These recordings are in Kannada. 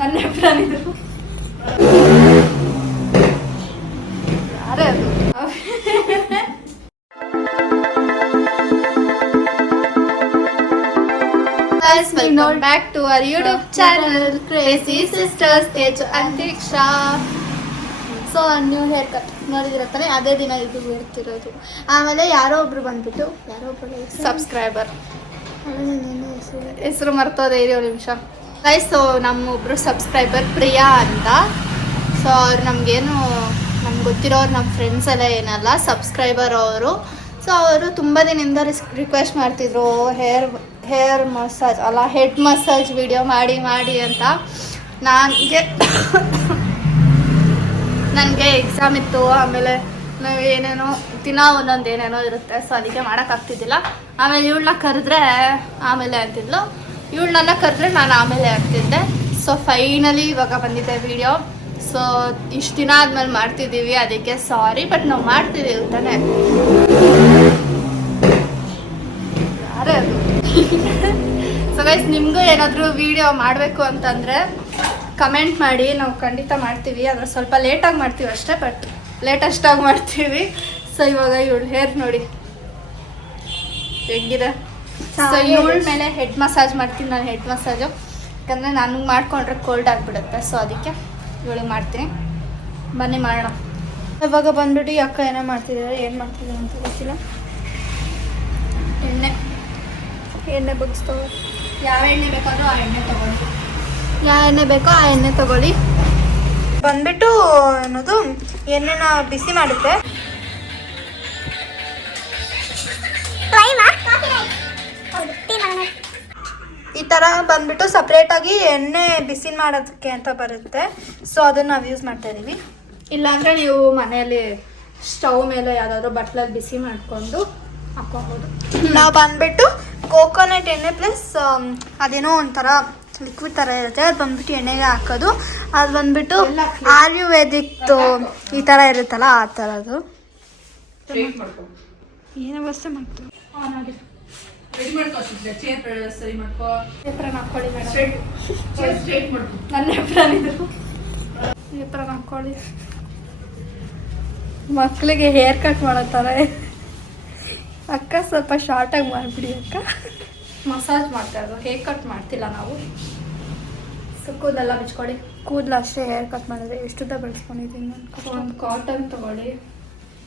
ನನ್ನ ಎಪ್ರಾನ್ ಇದು ಯಾರೇ ಅದು welcome back to our YouTube channel Crazy Sisters Teju Antiksha. So new haircut ನೋಡಿದಿರತ್ತಾನೆ ಅದೇ ದಿನ ಇದು ಇರ್ತಿರೋದು. ಆಮೇಲೆ ಯಾರೋ ಒಬ್ರು ಬಂದ್ಬಿಟ್ಟು ಸಬ್ಸ್ಕ್ರೈಬರ್ ಹೆಸರು ಮರ್ತೋದೆ ಇರೋ ನಿಮಿಷ ಗೈಸ್. ಸೊ ನಮ್ಮೊಬ್ರು ಸಬ್ಸ್ಕ್ರೈಬರ್ ಪ್ರಿಯಾ ಅಂತ. ಸೊ ಅವ್ರು ನಮಗೇನು ನಮ್ಗೆ ಗೊತ್ತಿರೋರು ನಮ್ಮ ಫ್ರೆಂಡ್ಸ್ ಎಲ್ಲ ಏನಲ್ಲ, ಸಬ್ಸ್ಕ್ರೈಬರ್ ಅವರು. ಸೊ ಅವರು ತುಂಬ ದಿನದಿಂದ ರಿಕ್ವೆಸ್ಟ್ ಮಾಡ್ತಿದ್ರು ಹೇರ್ ಮಸಾಜ್ ಅಲ್ಲ ಹೆಡ್ ಮಸಾಜ್ ವಿಡಿಯೋ ಮಾಡಿ ಅಂತ. ನನಗೆ ಎಕ್ಸಾಮ್ ಇತ್ತು, ಆಮೇಲೆ ನಾವು ಏನೇನೋ ದಿನ ಒಂದೊಂದು ಏನೇನೋ ಇರುತ್ತೆ. ಸೊ ಅದಕ್ಕೆ ಮಾಡೋಕ್ಕಾಗ್ತಿದ್ದಿಲ್ಲ. ಆಮೇಲೆ ಇವಳನ್ನ ಕರೆದ್ರೆ ಆಮೇಲೆ ಅಂತಿದ್ಲು, ಇವಳನ್ನೆಲ್ಲ ಕರೆದ್ರೆ ನಾನು ಆಮೇಲೆ ಆಗ್ತಿದ್ದೆ. ಸೊ ಫೈನಲಿ ಇವಾಗ ಬಂದಿದ್ದೆ ವಿಡಿಯೋ. ಸೊ ಇಷ್ಟು ದಿನ ಆದ್ಮೇಲೆ ಮಾಡ್ತಿದ್ದೀವಿ, ಅದಕ್ಕೆ ಸಾರಿ, ಬಟ್ ನಾವು ಮಾಡ್ತಿದ್ದೀವಿ ತಾನೆ. ಯಾರೇ ಅದು ಸೊ ಗೈಸ್, ನಿಮಗೂ ಏನಾದರೂ ವಿಡಿಯೋ ಮಾಡಬೇಕು ಅಂತಂದರೆ ಕಮೆಂಟ್ ಮಾಡಿ, ನಾವು ಖಂಡಿತ ಮಾಡ್ತೀವಿ. ಆದರೆ ಸ್ವಲ್ಪ ಲೇಟಾಗಿ ಮಾಡ್ತೀವಿ ಅಷ್ಟೇ, ಬಟ್ ಲೇಟೆಸ್ಟಾಗಿ ಮಾಡ್ತೀವಿ. ಸೊ ಇವಾಗ ಇವಳು ಹೇರ್ ನೋಡಿ ಹೇಗಿದೆ. ಸೊ ಇವಳ ಮೇಲೆ ಹೆಡ್ ಮಸಾಜ್ ಮಾಡ್ತೀನಿ ನಾನು, ಹೆಡ್ ಮಸಾಜು. ಯಾಕಂದರೆ ನನಗೆ ಮಾಡ್ಕೊಂಡ್ರೆ ಕೋಲ್ಡ್ ಆಗಿಬಿಡುತ್ತೆ. ಸೊ ಅದಕ್ಕೆ ಇವಳಿಗೆ ಮಾಡ್ತೀನಿ. ಬನ್ನಿ ಮಾಡೋಣ. ಇವಾಗ ಬಂದ್ಬಿಟ್ಟು ಈ ಅಕ್ಕ ಏನೋ ಮಾಡ್ತಿದ್ದಾರೆ, ಏನು ಮಾಡ್ತಿದ್ದಾರೆ ಅಂತ ಗೊತ್ತಿಲ್ಲ. ಎಣ್ಣೆ ಬಗ್ಸ್ತವೆ. ಯಾವ ಎಣ್ಣೆ ಬೇಕಾದ್ರೂ ಆ ಎಣ್ಣೆ ತೊಗೊಳ್ಳಿ, ಯಾವ ಎಣ್ಣೆ ಬೇಕೋ ಆ ಎಣ್ಣೆ ತೊಗೊಳ್ಳಿ. ಬಂದ್ಬಿಟ್ಟು ಅನ್ನೋದು ಎಣ್ಣೆನ ಬಿಸಿ ಮಾಡುತ್ತೆ. ಈ ಥರ ಬಂದ್ಬಿಟ್ಟು ಸಪ್ರೇಟಾಗಿ ಎಣ್ಣೆ ಬಿಸಿ ಮಾಡೋದಕ್ಕೆ ಅಂತ ಬರುತ್ತೆ. ಸೊ ಅದನ್ನು ನಾವು ಯೂಸ್ ಮಾಡ್ತಾ ಇದ್ದೀವಿ. ಇಲ್ಲಾಂದರೆ ನೀವು ಮನೆಯಲ್ಲಿ ಸ್ಟವ್ ಮೇಲೆ ಯಾವುದಾದ್ರೂ ಬಟ್ಲಲ್ಲಿ ಬಿಸಿ ಮಾಡಿಕೊಂಡು ಹಾಕ್ಕೊಬೋದು. ನಾವು ಬಂದ್ಬಿಟ್ಟು ಕೋಕೋನಟ್ ಎಣ್ಣೆ ಪ್ಲಸ್ ಅದೇನೋ ಒಂಥರ ಲಿಕ್ವಿಡ್ ಥರ ಇರುತ್ತೆ, ಅದು ಬಂದ್ಬಿಟ್ಟು ಎಣ್ಣೆಗೆ ಹಾಕೋದು. ಅದು ಬಂದ್ಬಿಟ್ಟು ಆಯುರ್ವೇದಿಕ್ದು ಈ ಥರ ಇರುತ್ತಲ್ಲ ಆ ಥರದ್ದು. ಏನೋ ವ್ಯವಸ್ಥೆ ಮಾಡ್ತೀವಿ. ಹಾಕ್ಕೊಳ್ಳಿ ನನ್ನ ಎಪ್ರಾನ್ ಇದು ಎಪ್ರಾನ್ ಹಾಕ್ಕೊಳ್ಳಿ. ಮಕ್ಕಳಿಗೆ ಹೇರ್ ಕಟ್ ಮಾಡತ್ತಾರೆ. ಅಕ್ಕ ಸ್ವಲ್ಪ ಶಾರ್ಟಾಗಿ ಮಾಡಿಬಿಡಿ ಅಕ್ಕ. ಮಸಾಜ್ ಮಾಡ್ತಾ ಇರೋದು, ಹೇರ್ ಕಟ್ ಮಾಡ್ತಿಲ್ಲ ನಾವು. ಸೊ ಕೂದಲೆಲ್ಲ ಬಿಚ್ಕೊಳ್ಳಿ. ಕೂದಲು ಅಷ್ಟೇ ಹೇರ್ ಕಟ್ ಮಾಡಿದ್ರೆ ಎಷ್ಟುದ್ದ ಬೆಳೆಸ್ಕೊಂಡಿದ್ದೀನಿ. ಒಂದು ಕಾಟನ್ ತೊಗೊಳ್ಳಿ,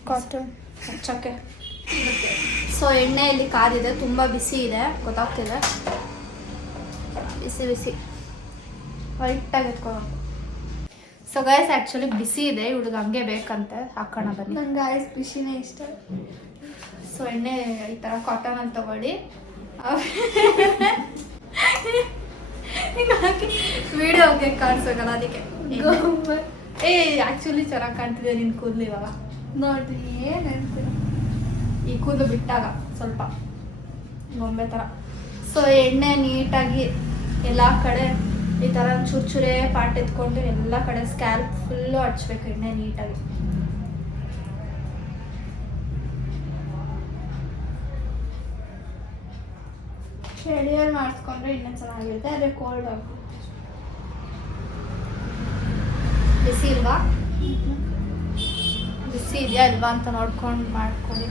ಕಾಟನ್ ಹಚ್ಚಕ್ಕೆ. ಸೊ ಎಣ್ಣೆಯಲ್ಲಿ ಕಾದಿದೆ, ತುಂಬ ಬಿಸಿ ಇದೆ, ಗೊತ್ತಾಗ್ತಿದೆ. ಬಿಸಿ ವೈಟಾಗಿ ಎತ್ಕೊಳ್ಳೋದು. ಸೊ ಗಾಯ್ಸ್ ಆ್ಯಕ್ಚುಲಿ ಬಿಸಿ ಇದೆ, ಇವಳಿಗೆ ಹಂಗೆ ಬೇಕಂತೆ. ಹಾಕೋಣ ಬನ್ನಿ. ನಂಗೆ ಗಾಯ್ಸ್ ಬಿಸಿನೇ ಇಷ್ಟ. ಸೊ ಎಣ್ಣೆ ಈ ಥರ ಕಾಟನ್ ಅಂತ ತೊಗೊಳ್ಳಿ. ಹಾಕಿ ವಿಡಿಯೋಗೆ ಕಾಣಿಸೋಗಲ್ಲ, ಅದಕ್ಕೆ. ಆ್ಯಕ್ಚುಲಿ ಚೆನ್ನಾಗಿ ಕಾಣ್ತಿದೆ ನಿನ್ನ ಕೂದಲು ಇವಾಗ ನೋಡ್ರಿ. ಏನು ಹೇಳ್ತೀರ ಈ ಕೂದಲು ಬಿಟ್ಟಾಗ ಸ್ವಲ್ಪ ಗೊಂಬೆ ಥರ. ಸೊ ಎಣ್ಣೆ ನೀಟಾಗಿ ಎಲ್ಲ ಕಡೆ ಈ ಥರ ಚುರ್ಚುರೇ ಪಾಟ್ ಎತ್ಕೊಂಡು ಎಲ್ಲ ಕಡೆ ಸ್ಕ್ಯಾಲ್ಪ್ ಫುಲ್ಲು ಹಚ್ಬೇಕು ಎಣ್ಣೆ ನೀಟಾಗಿ. ಚಳಿಯಲ್ಲಿ ಮಾಡಿಸ್ಕೊಂಡ್ರೆ ಇನ್ನೂ ಚೆನ್ನಾಗಿರುತ್ತೆ, ಅದೇ ಕೋಲ್ಡ್ ಆಗುತ್ತೆ. ಬಿಸಿ ಇಲ್ವಾ? ಬಿಸಿ ಇದೆಯಾ ಇಲ್ವಾ ಅಂತ ನೋಡ್ಕೊಂಡು ಮಾಡ್ಕೊಳ್ಳಿ.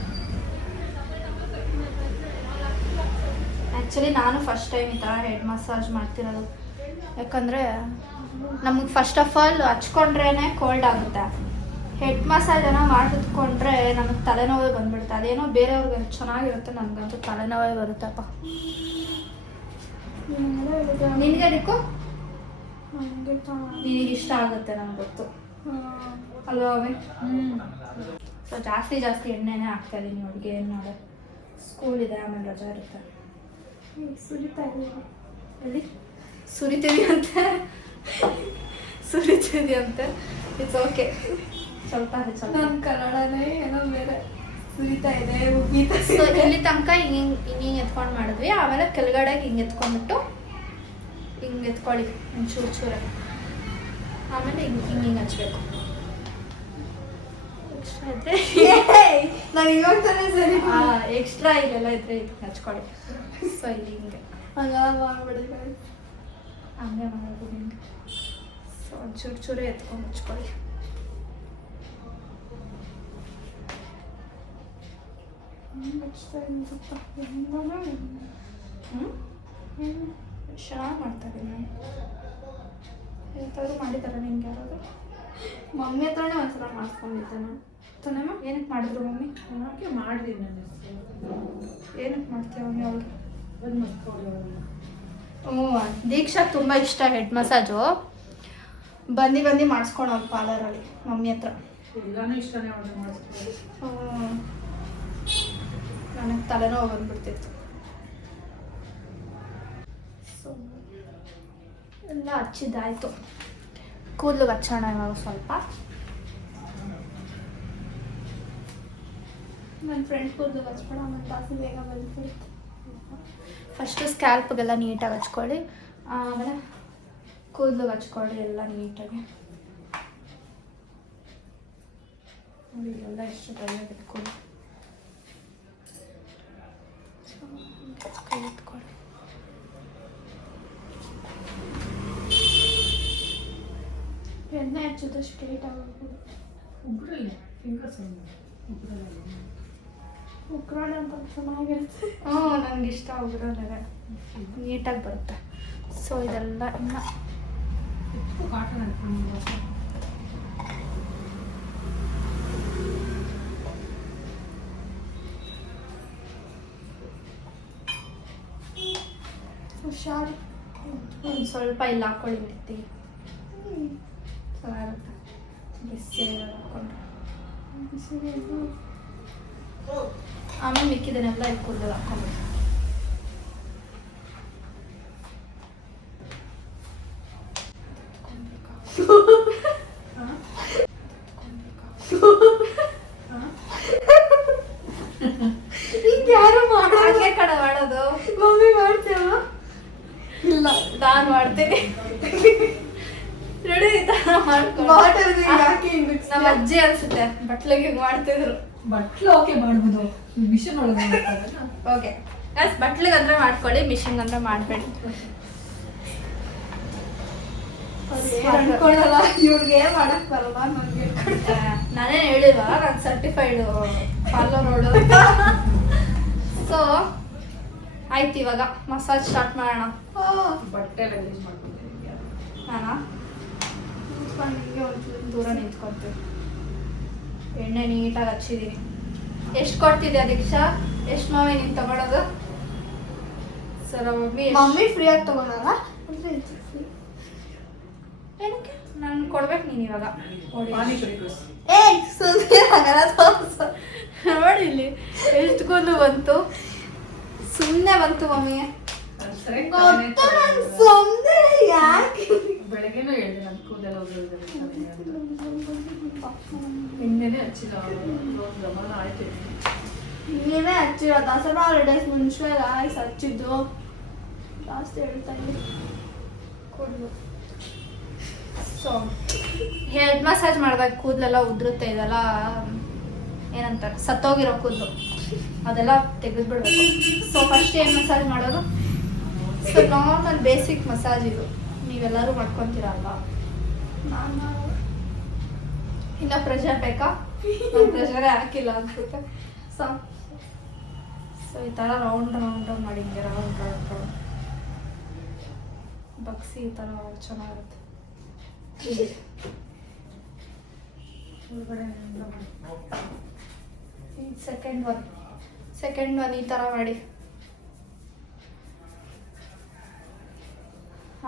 ಆ್ಯಕ್ಚುಲಿ ನಾನು ಫಸ್ಟ್ ಟೈಮ್ ಈ ಥರ ಹೆಡ್ ಮಸಾಜ್ ಮಾಡ್ತಿರೋದು. ಯಾಕಂದರೆ ನಮಗೆ ಫಸ್ಟ್ ಆಫ್ ಆಲ್ ಹಚ್ಕೊಂಡ್ರೇ ಕೋಲ್ಡ್ ಆಗುತ್ತೆ. ಹೆಡ್ ಮಸಾಜ್ ಏನೋ ಮಾಡಿದ್ಕೊಂಡ್ರೆ ನಮಗೆ ತಲೆನೋವೇ ಬಂದ್ಬಿಡುತ್ತೆ. ಅದೇನೋ ಬೇರೆಯವ್ರಿಗೆ ಚೆನ್ನಾಗಿರುತ್ತೆ, ನನಗಂತೂ ತಲೆನೋವೇ ಬರುತ್ತಪ್ಪ. ನಿನಗೆ ಅದಕ್ಕೂ ನಿನಗೆ ಇಷ್ಟ ಆಗುತ್ತೆ, ನಮ್ಗೆ ಗೊತ್ತು ಅಲ್ವಾ? ಸೊ ಜಾಸ್ತಿ ಎಣ್ಣೆನೇ ಹಾಕ್ತಾ ಇದ್ದೀನಿ ಅಡುಗೆ. ಏನು ಮಾಡೋದು, ಸ್ಕೂಲ್ ಇದೆ, ಆಮೇಲೆ ರಜಾ ಇರುತ್ತೆ. ಸುರಿತಾ ಇದ್ದೀನಿ. ಎಲ್ಲಿ ಸುರಿತೀವಿ ಅಂತೆ. It's okay. ಸ್ವಲ್ಪ ನನ್ನ ಕನ್ನಡನೇ ಏನೋ ಬೇರೆ ಸುರಿತಾ ಇದೆ, ಉಗೀತಾ. ಸೊ ಇಲ್ಲಿ ತನಕ ಹಿಂಗೆ ಎತ್ಕೊಂಡು ಮಾಡಿದ್ವಿ. ಆಮೇಲೆ ಕೆಳಗಡೆಗೆ ಹಿಂಗೆ ಎತ್ಕೊಂಡ್ಬಿಟ್ಟು ಹಿಂಗೆ ಎತ್ಕೊಳ್ಳಿ ಚೂರ. ಆಮೇಲೆ ಹಿಂಗೆ ಹಚ್ಬೇಕು. ಎಕ್ಸ್ಟ್ರಾ ಇದ್ರೆ ನಾನು ಇವಾಗ ತಾನೇ ಸರಿ ಎಕ್ಸ್ಟ್ರಾ ಇಲ್ಲೆಲ್ಲ ಇದ್ರೆ ಇದು ಹಚ್ಕೊಳ್ಳಿ. ಸೊ ಇಲ್ಲಿ ಹಿಂಗೆ ಹಂಗೆಲ್ಲ ಮಾಡ್ಬಿಡಿ ಹಂಗೆ ಮಾಡೋದು ನಿಮಗೆ. ಸೊ ಚೂರು ಚೂರೇ ಎತ್ಕೊಂಡು ಹಚ್ಕೊಳ್ಳಿ. ಚೆನ್ನಾಗಿ ಮಾಡ್ತಾರೆ. ನಾನು ಎಂಥವ್ರು ಮಾಡಿದ್ದಾರೆ ನಿಮ್ಗೆ ಯಾರಾದ್ರು? ಮಮ್ಮಿ ಹತ್ರನೇ ಒಂದ್ಸಲ ಮಾಡಿಸ್ಕೊಂಡಿದ್ದೆ ನಾನು. ತಾನೇಮ್ಮ ಏನಕ್ಕೆ ಮಾಡಿದ್ರು ಮಮ್ಮಿ? ಹಾಗೆ ಮಾಡಿದೆ ನಾನು. ಏನಕ್ಕೆ ಮಾಡ್ತೀವಿ ಮಮ್ಮಿ ಅವರು? ಬಂದು ಮಸ್ಕೊಡಿ ಅವರನ್ನ. ಹ್ಞೂ ದೀಕ್ಷಾ ತುಂಬ ಇಷ್ಟ ಹೆಡ್ ಮಸಾಜು. ಬಂದು ಮಾಡಿಸ್ಕೊಳೋರು ಪಾರ್ಲರಲ್ಲಿ ಮಮ್ಮಿ ಹತ್ರ. ಎಲ್ಲಾನು ಇಷ್ಟನೇ ಅವ್ರಿಗೆ ಮಾಡಿಸ್ಕೊಳ್ಳಿ. ನನಗೆ ತಲೆನೋವು ಬಂದ್ಬಿಡ್ತಿತ್ತು. ಸೊ ಎಲ್ಲ ಹಚ್ಚಿದ್ದಾಯಿತು. ಕೂದಲು ಹಚ್ಚೋಣ ಇವಾಗ ಸ್ವಲ್ಪ. ನನ್ನ ಫ್ರೆಂಡ್ ಕೂದಲು ಹಚ್ಬೇಡ, ಆಮೇಲೆ ಜಾಸ್ತಿ ಬೇಗ ಬಂದ್ಬಿಡುತ್ತೆ. ಫಸ್ಟು ಸ್ಕ್ಯಾಲ್ಪ್ಗೆಲ್ಲ ನೀಟಾಗಿ ಹಚ್ಕೊಳ್ಳಿ, ಆಮೇಲೆ ಕೂದಲು ಹಚ್ಕೊಳ್ಳಿ ಎಲ್ಲ ನೀಟಾಗಿ. ನೋಡಿ ಎಲ್ಲ ಎಷ್ಟು ಕೈಯಾಗಿ ಇಟ್ಕೊಳ್ಳಿ. ಕೈ ಎತ್ಕೊಳ್ಳಿ. ಎಣ್ಣೆ ಹಚ್ಚಿದ್ರೆ ಸ್ಟ್ರೇಟ್ ಆಗೋಗ್ಬಿಡು. ಉಗ್ರಲ್ಲೇ ಫಿಂಗರ್ಸ್ ಉಗ್ರಾಣ ಅಂತ ಚೆನ್ನಾಗಿರುತ್ತೆ. ನನಗೆ ಇಷ್ಟ ಉಗ್ರಾಣೆ, ನೀಟಾಗಿ ಬರುತ್ತೆ. ಸೊ ಇದೆಲ್ಲ ಇನ್ನು ಕಾಟನ್ ಅನ್ಕೊಂಡು ಹುಷಾರು. ಒಂದು ಸ್ವಲ್ಪ ಇಲ್ಲಿ ಹಾಕ್ಕೊಳ್ಳಿ ನೆತ್ತಿಗೆ, ಚೆನ್ನಾಗಿರುತ್ತೆ. ಬಿಸಿ ಹಾಕ್ಕೊಂಡು ಆಮೇಲೆ ಮಿಕ್ಕಿದನ್ನೆಲ್ಲ ಇಲ್ಲಿ ಕೂದಲು ಹಾಕ್ಕೊಂಡು. ಯಾರು ಮಾಡೋದು ಕಡೆ ಮಾಡೋದು? ಮಮ್ಮಿ ಮಾಡ್ತೇವ? ಇಲ್ಲ ನಾನು ಮಾಡ್ತೀನಿ. ನೋಡಿ ಈ ಥರ ಮಾಡ್ಕೊಂಡು ನಮ್ಮ ಅಜ್ಜಿ ಅನ್ಸುತ್ತೆ ಬಟ್ಲಿಗೆ ಹಿಂಗೆ ಮಾಡ್ತಿದ್ರು. ಬಟ್ಲು ಓಕೆ ಮಾಡ್ಬೋದು, ಮಿಷನ್ ಒಳಗೆ ಓಕೆ ಗೈಸ್, ಬಟ್ಲಿಗೆ ಅಂದ್ರೆ ಮಾಡ್ಕೊಳ್ಳಿ, ಮಿಷಿನ್ ಅಂದ್ರೆ ಮಾಡಬೇಡಿ. ಅನ್ಕೊಳ್ಳಲ್ಲ ಇವ್ರಿಗೆ ಮಾಡಕ್ ಬರಲ್ಲ, ನನಗೆ ನಾನೇನು ಹೇಳಿಲ್ವಾ ನಾನು ಸರ್ಟಿಫೈಡ್ ಪಾರ್ಲರ್ ನೋಡೋದು. ಸೊ ಆಯ್ತು, ಇವಾಗ ಮಸಾಜ್ ಸ್ಟಾರ್ಟ್ ಮಾಡೋಣ. ಬಟ್ಟೆ ರಿಲೀಸ್ ಮಾಡ್ಕೊತೀನಿ ನಾನಾ ನಿಮಗೆ ಒಂದು ದೂರ ನಿಂತ್ಕೊಳ್ತೀವಿ. ಎಣ್ಣೆ ನೀಟಾಗಿ ಹಚ್ಚಿದ್ದೀನಿ. ಎಷ್ಟು ಕೊಡ್ತಿದ್ಯಾ ದೀಕ್ಷಾ? ಎಷ್ಟು ಮಾವಿ ನೀನು ತಗೊಳ್ಳೋದು? ಸರ ಮಮ್ಮಿ ಫ್ರೀಯಾಗಿ ತಗೊಳಲ್ಲ, ಏನಕ್ಕೆ ನಾನು ಕೊಡ್ಬೇಕು ನೀನು ಇವಾಗ. ನೋಡಿ ಇಲ್ಲಿ ಎಷ್ಟು ಕೂದಲು ಬಂತು, ಸುಮ್ಮನೆ ಬಂತು ಮಮ್ಮಿ. ಬೆಳಗ್ಗೆನೂ ಹೇಳಿದೆ ನನ್ನ ಕೂದಲು ಇನ್ನೇನೆ ಹಚ್ಚಿಲ್ಲ, ಗಮನ ಆಯ್ತು. ನೀವೇ ಹಚ್ಚಿರೋ ದಸರಾ ಹಾಲಿಡೇಸ್ ಮುಂಚೆ ಗಾಯ್ಸ್ ಹಚ್ಚಿದ್ದು, ಜಾಸ್ತಿ ಹೇಳ್ತಾ ಇದ್ದೀನಿ ಕೂದಲು. ಸೊ ಹೆಡ್ ಮಸಾಜ್ ಮಾಡ್ಬೇಕು, ಕೂದಲೆಲ್ಲ ಉದುರುತ್ತೆ, ಇದೆಲ್ಲ ಏನಂತಾರೆ ಸತ್ತೋಗಿರೋ ಕೂದಲು, ಅದೆಲ್ಲ ತೆಗೆದುಬಿಡ್ಬೇಕು. ಸೊ ಫಸ್ಟ್ ಏನು ಮಸಾಜ್ ಮಾಡೋದು? ಸೊ ನಾರ್ಮಲ್ ಬೇಸಿಕ್ ಮಸಾಜ್ ಇದು, ನೀವೆಲ್ಲರೂ ಮಾಡ್ಕೊತೀರಲ್ವ. ನಾನು ಇನ್ನು ಪ್ರೆಷರ್ ಬೇಕಾ? ನಾನು ಪ್ರೆಷರೇ ಹಾಕಿಲ್ಲ ಅನ್ಸುತ್ತೆ. ಸೊ ಈ ಥರ ರೌಂಡ್ ಮಾಡಿ ಹಿಂಗೆ ರೌಂಡ್ ಬಗ್ಸಿ ಈ ಥರ ಚೆನ್ನಾಗಿರುತ್ತೆ. ಸೆಕೆಂಡ್ ಒನ್ ಈ ಥರ ಮಾಡಿ,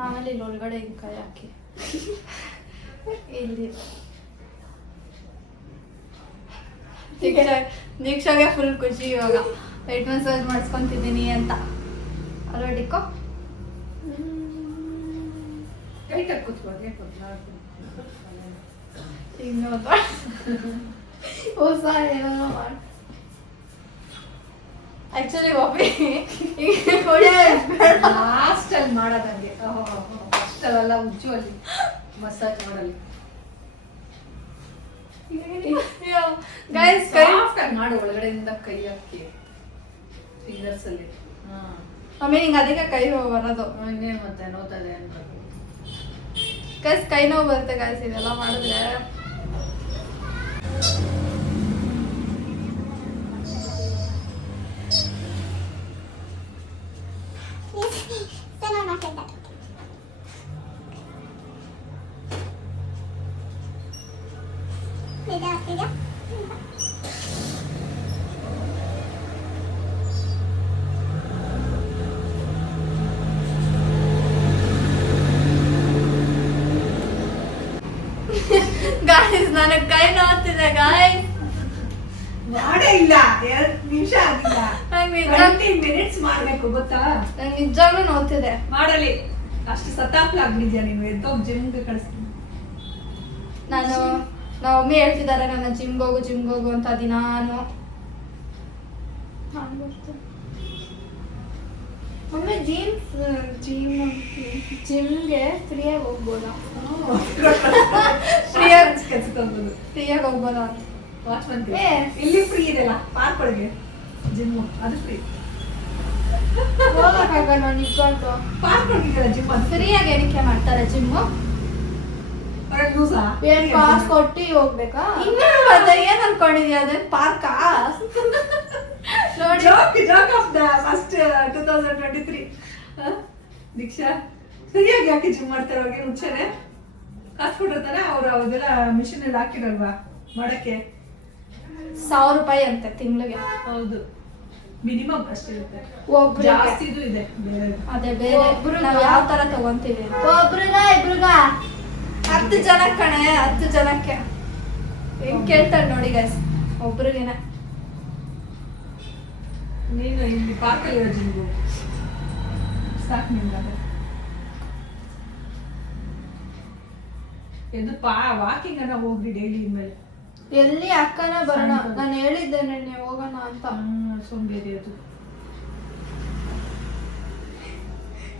ಆಮೇಲೆ ಇಲ್ಲಿ ಒಳಗಡೆ ಹಿಂಗೆ ಕೈ ಹಾಕಿ ಇಲ್ಲಿ. ದೀಕ್ಷಾಗೆ ಫುಲ್ ಖುಷಿ ಇವಾಗ, ಹೆಡ್ ಮಸಾಜ್ ಮಾಡಿಸ್ಕೊತಿದ್ದೀನಿ ಅಂತ. ಅಲ್ವಾ ಡಿಕ್ಕೋ? ಟೈಟಾಗಿ ಕೂತ್ಕೊಳ್ಳಿ. ಹಿಂಗೆ ಹೊಸ ಏನೋ ಮಾಡಿ ಆ್ಯಕ್ಚುಲಿ ಬಾಬಿ ಲಾಸ್ಟಲ್ಲಿ ಮಾಡೋದಂಗೆ, ಫಸ್ಟಲ್ಲ ಉಜ್ಜುವಲ್ಲಿ ಮಸಾಜ್ ಮಾಡಲಿ. ಗೈಸ್ ಸಾಫ್ಟಾಗಿ ಮಾಡು, ಒಳಗಡೆಯಿಂದ ಕೈ ಹಾಕಿ ಫಿಂಗರ್ಸ್ ಅಲ್ಲಿ. ಮಮ್ಮಿ ನಿಂಗೆ ಅದಕ್ಕೆ ಕೈ ನೋವು ಬರೋದು. ಇನ್ನೇನು ಮತ್ತೆ ನೋತದೆ ಅನ್ಬೇಕು. ಗೈಸ್ ಕೈ ನೋವು ಬರುತ್ತೆ ಗೈಸ್ ಇದೆಲ್ಲ ಮಾಡಿದ್ರೆ. ಗಾಯ್ಸ್ ನನಗೆ ಕೈ ನೋಡ್ತಿದೆ ಗಾಯ್ಸ್. ಮಾಡೇ ಇಲ್ಲ 2 ನಿಮಿಷ ಆಗಿಲ್ಲ. ನಂಗೆ 20 ಮಿನಿಟ್ಸ್ ಮಾಡ್ಬೇಕು ಗೊತ್ತಾ. ನಿಜವಾಗ್ಲೂ ನೋಡ್ತಿದೆ. ಮಾಡಲಿ ಅಷ್ಟು ಸತಾಪ್ಲ ಆಗ್ಬಿದ್ಯಾ ನೀನು. ಎದ್ದೋಗಿ ಜಿಮ್ಗೆ ಕಳಿಸ್ತೀನಿ. ನಾನು ನಮ್ಮ ಮಮ್ಮಿ ಹೇಳ್ತಿದ್ದಾರೆ ನನ್ನ ಜಿಮ್ಗೆ ಹೋಗು ಅಂತ ದಿನಾನು. ಮಮ್ಮಿ ಜಿಮ್ಗೆ ಫ್ರೀಯಾಗಿ ಹೋಗ್ಬೋದಾ? ಫ್ರೀಯಾಗಿ ಹೋಗ್ಬೋದಾ ಅಂತ. ವಾಚ್ಮನ್ ಇಲ್ಲಿ ಫ್ರೀ ಇದೆಲ್ಲ ಪಾರ್ಕ್ ಒಳಗೆ ಜಿಮ್ ಅದು ಫ್ರೀ. ಹೋಗಕ್ಕಾಗಲ್ಲ ನಿಜವಾಗ್ಲು. ಪಾರ್ಕ್ ಒಳಗೆ ಜಿಮ್ ಅದು ಫ್ರೀಯಾಗಿ ಏನಕ್ಕೆ ಮಾಡ್ತಾರೆ ಜಿಮ್ಮು? ಏನ್ ಪಾಸ್ ಕೊಟ್ಟು ಹೋಗ್ಬೇಕಾ? ಮತ್ತೆ ಏನ್ ಅನ್ಕೊಂಡಿದ್ಯಾ ಅದೇನ್ ಪಾರ್ಕಾ? ನೋಡಿ ಜಾಕ್ ಆಫ್ ದ ಫಸ್ಟ್ 2023 ದೀಕ್ಷಾ ಸರಿಯಾಗಿ ಯಾಕೆ ಜಿಮ್ ಮಾಡ್ತಾರೆ? ಅವ್ರಿಗೆ ಮುಂಚೆನೆ ಕಾಸು ಕೊಟ್ಟಿರ್ತಾರೆ ಅವ್ರು. ಅದೆಲ್ಲ ಮಿಷಿನ್ ಅಲ್ಲಿ ಹಾಕಿರಲ್ವಾ ಮಾಡಕ್ಕೆ. 1000 ರೂಪಾಯಿ ಅಂತೆ ತಿಂಗಳಿಗೆ. ಹೌದು ಮಿನಿಮಮ್ ಅಷ್ಟಿರುತ್ತೆ. ಒಬ್ರಿಗೆ ಜಾಸ್ತಿ ಇದು ಇದೆ ಬೇರೆ. ಅದೇ ಬೇರೆ ನಾವು ಯಾವ ತರ ತಗೊಂತೀವಿ. ಒಬ್ರಿಗ ಇಬ್ರಿಗ 10 ಜನ ಕಣೆ 10 ಜನಕ್ಕೆ ಹೆಂಗ್ ಕೇಳ್ತಾರೆ ನೋಡಿ ಗೈಸ್. ಒಬ್ರಿಗೇನೆ. ನೀನು ಇಲ್ಲಿ ಪಾರ್ಕ್ ಅಲ್ಲಿ ಜಿಮ್ಗೆ ಸಾಕು ನಿಮ್ಗೆ. ಇದು ವಾಕಿಂಗ್ ಅನ್ನ ಹೋಗ್ರಿ ಡೈಲಿ ಇನ್ಮೇಲೆ. ಎಲ್ಲಿ ಅಕ್ಕನ ಬರೋಣ ನಾನು ಹೇಳಿದ್ದೇನೆ ನೀವು ಹೋಗೋಣ ಅಂತ. ಸೋಂಬೇರಿ ಅದು.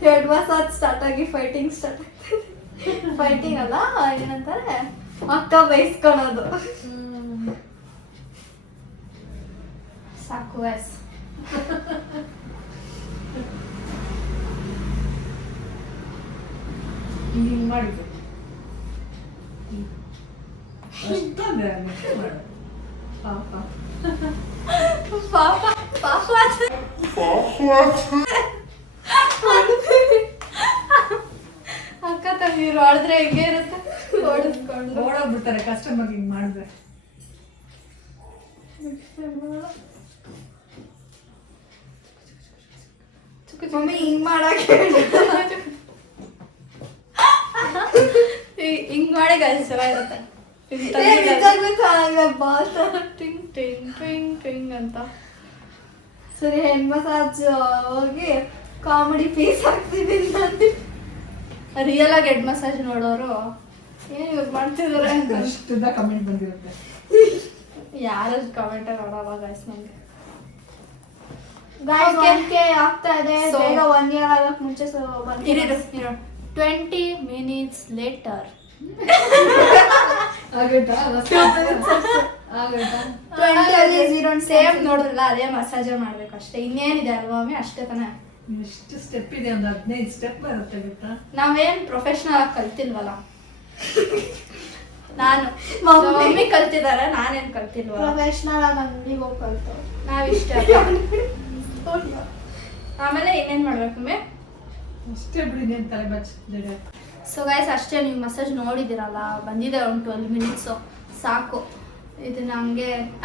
2 ಮಾಸ ಸ್ಟಾರ್ಟ್ ಆಗಿ ಫೈಟಿಂಗ್ ಸ್ಟಾರ್ಟ್ ಆಗ್ತದೆ. ಫೈಟಿಂಗ್ ಅಲ್ಲ ಏನಂತಾರೆ ಅಕ್ಕ ಬೈಸ್ಕೊಳೋದು. ಸಾಕು ವಯಸ್. ಹಿಂಗ್ ಮಾಡಿದ್ದು ಅಷ್ಟೊಂದೇ ಮಾಡು. ಪಾಪ ಪಾಪ ಪಾಪ ಅಕ್ಕ ತಂಗಿರು ಆಡಿದ್ರೆ ಹೆಂಗೆ ಇರುತ್ತೆ. ಓಡಿಸ್ಕೊಂಡು ಓಡೋಗ್ಬಿಡ್ತಾರೆ ಕಸ್ಟಮರ್ ಹಿಂಗ್ ಮಾಡಿದ್ರೆ. ಮಮ್ಮಿ ಹಿಂಗ್ ಮಾಡಕ್ಕೆ ಹಿಂಗ್ ಮಾಡಿ ಗಾಳಿ ಚೆನ್ನಾಗಿರುತ್ತೆ. ಟಿಂಗ್ ಟಿಂಗ್ ಟಿಂಗ್ ಟಿಂಗ್ ಅಂತ. ಸರಿ ಹೆಡ್ ಮಸಾಜ್ ಹೋಗಿ ಕಾಮಿಡಿ ಪೀಸ್ ಹಾಕ್ತಿದ್ದೀನಿ ಅಂತ. ರಿಯಲ್ ಆಗಿ ಹೆಡ್ ಮಸಾಜ್ ನೋಡೋರು ಏನ್ ಇವಾಗ ಮಾಡ್ತಿದಾರೆ ಅಂತ ಅಷ್ಟುದ್ದ ಕಮೆಂಟ್ ಬಂದಿರುತ್ತೆ. ಯಾರು ಕಮೆಂಟ್ ನೋಡಲ್ಲ ಗೈಸ್. ನಂಗೆ ಆಗ್ತಾ ಇದೆ ಬೇಗ 1 year ಆಗಕ್ಕೆ ಮುಂಚೆ 20 minutes later. ಸೇಫ್ ನೋಡಿದ್ರಲ್ಲ ಅದೇ ಮಸಾಜ್ ಮಾಡ್ಬೇಕು ಅಷ್ಟೇ. ಇನ್ನೇನಿದೆ ಅಲ್ವಾ ಮಮ್ಮಿ? ಅಷ್ಟೇ ತಾನೆ. ಎಷ್ಟು ಸ್ಟೆಪ್ ಇದೆ? ಒಂದು 15 ಸ್ಟೆಪ್ ಬರುತ್ತೆ ಗೊತ್ತಾ. ನಾವೇನ್ ಪ್ರೊಫೆಷನಲ್ ಆಗಿ ಕಲ್ತಿಲ್ವಲ್ಲ. ನಾನು ಮಮ್ಮಿ ಕಲ್ತಿದಾರೆ, ನಾನೇನ್ ಕಲ್ತಿಲ್ವ. ಪ್ರೊಫೆಷನಲ್ ಆಗಿ ಅಂಗಡಿಗೆ ಹೋಗಿ ಕಲ್ತು ನಾವಿಷ್ಟ. ಆಮೇಲೆ ಇನ್ನೇನ್ ಮಾಡ್ಬೇಕು ಮಮ್ಮಿ? ಅಷ್ಟೇ ಬಿಡಿ ತಲೆ ಬಚ್ ಜಡೆ. ಸೊ ಗೈಸ್ ಅಷ್ಟೇ. ನೀವು ಮಸಾಜ್ ನೋಡಿದಿರಲ್ಲ, ಬಂದಿದೆ ಒಂದು 12 minutes ಸಾಕು. ಇದನ್ನ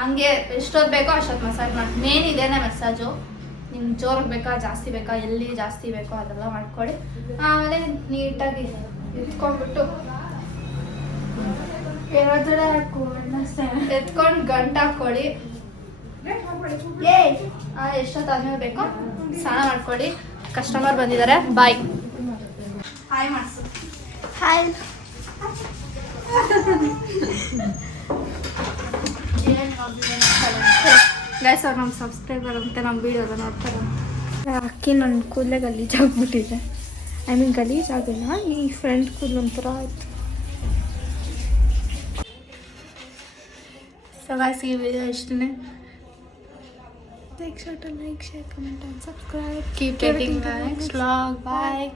ಹಂಗೆ ಎಷ್ಟೊತ್ತು ಬೇಕೋ ಅಷ್ಟೊತ್ತು ಮಸಾಜ್ ಮಾಡಿ. ಮೇನ್ ಇದೇನೆ ಮಸಾಜು. ನಿಮ್ಗೆ ಜೋರಾಗಿ ಬೇಕಾ ಜಾಸ್ತಿ ಬೇಕಾ ಎಲ್ಲಿ ಜಾಸ್ತಿ ಬೇಕೋ ಅದೆಲ್ಲ ಮಾಡ್ಕೊಳ್ಳಿ. ಆಮೇಲೆ ನೀಟಾಗಿ ಇಟ್ಕೊಂಡ್ಬಿಟ್ಟು ಎತ್ಕೊಂಡು ಗಂಟು ಹಾಕ್ಕೊಳ್ಳಿ. ಎಷ್ಟೊತ್ತಾದ್ಮೇಲೆ ಬೇಕೋ ಸ್ನಾನ ಮಾಡ್ಕೊಳ್ಳಿ. ಕಸ್ಟಮರ್ ಬಂದಿದ್ದಾರೆ. ಬಾಯ್. ಹಾಯ್ ಮಾಡಿಸು. ಹಾಯ್. ಗೈಸ್ ಅವ್ರು ನಮ್ಮ ಸಬ್ಸ್ಕ್ರೈಬರ್ ಅಂತ ನಮ್ಮ ವೀಡಿಯೋದ ನೋಡ್ತಾರೆ. ಅಕ್ಕಿ ನನ್ನ ಕೂದಲೇ ಗಲೀಜಾಗ್ಬಿಟ್ಟಿದೆ. ಐ ಮೀನ್ ಗಲೀಜಾಗಿಲ್ಲ, ಈ ಫ್ರೆಂಡ್ ಕೂದಲು ಒಂಥರ ಆಯಿತು. ಸೊ ಗೈಸ್ ಈ ವಿಡಿಯೋ ಇಷ್ಟೇ. Make sure to like, share, comment and subscribe. Keep getting the next vlog. Bye.